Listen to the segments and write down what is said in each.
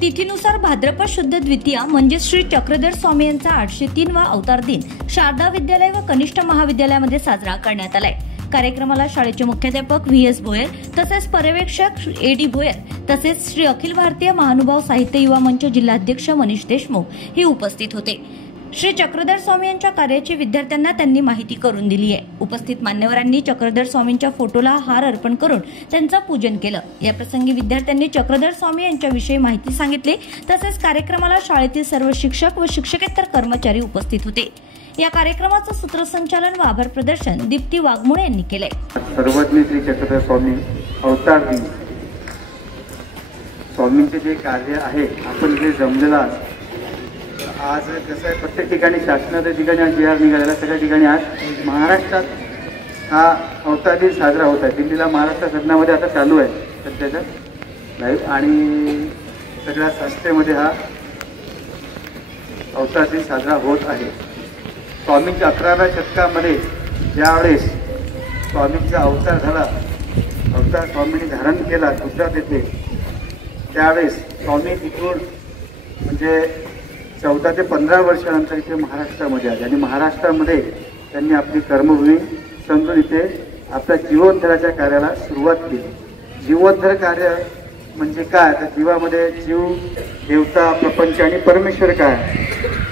तिथीनुसार भाद्रपद शुद्ध द्वितीया म्हणजे श्री चक्रधर स्वामी यांचा 803वा अवतार दिन शारदा विद्यालय व कनिष्ठ महाविद्यालयामध्ये साजरा करण्यात आलाय। कार्यक्रमाला शाळेचे मुख्याध्यापक व्ही.एस. भोयर तसेच पर्यवेक्षक ए.डी. भोयर तसेच श्री अखिल भारतीय महानुभाव साहित्य युवा मंच जिल्हाध्यक्ष मनीष देशमुख हे उपस्थित होते। श्री चक्रधर स्वामी यांच्या कार्याची विद्यार्थ्यांना त्यांनी माहिती करून दिली आहे। उपस्थित मान्यवरांनी चक्रधर स्वामींच्या फोटोला हार अर्पण करून त्यांचं पूजन केलं। या प्रसंगी विद्यार्थ्यांनी चक्रधर स्वामी यांच्याविषयी माहिती सांगितली। तसेच कार्यक्रमाला शाळेतील सर्व शिक्षक व शिक्षकेतर कर्मचारी उपस्थित होते। या कार्यक्रमाचं सूत्रसंचालन व आभार प्रदर्शन दीप्ती वाघमोडे यांनी केले। सर्वज्ञ श्री चक्रधर स्वामी अवतार दिन स्वामींचे जे कार्य आहे आपण जे जमलेला आज कसं आहे प्रत्येक ठिकाणी शासनाच्या ठिकाणी जे आर निघालेला सगळ्या ठिकाणी आज महाराष्ट्रात हा अवतार दिन साजरा होत आहे। दिल्लीला महाराष्ट्र सदनामध्ये आता चालू आहे सध्याचा लाईव्ह आणि सगळ्या संस्थेमध्ये हा अवतार दिन साजरा होत आहे। स्वामींच्या 11व्या शतकामध्ये ज्यावेळेस स्वामींचा अवतार झाला, अवतार स्वामींनी धारण केला गुजरात येथे, त्यावेळेस स्वामी तिथून म्हणजे 14 ते 15 वर्षानंतर इथे महाराष्ट्रामध्ये आले आणि महाराष्ट्रामध्ये त्यांनी आपली कर्मभूमी समजून इथे आपल्या जीवोद्धाराच्या कार्याला सुरुवात केली। जीवोद्धार कार्य म्हणजे काय, तर जीवामध्ये जीव, देवता, प्रपंच आणि परमेश्वर काय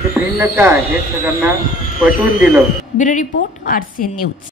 हे भिन्न काय हे सगळ्यांना पटवून दिलं। Bureau report RCN news.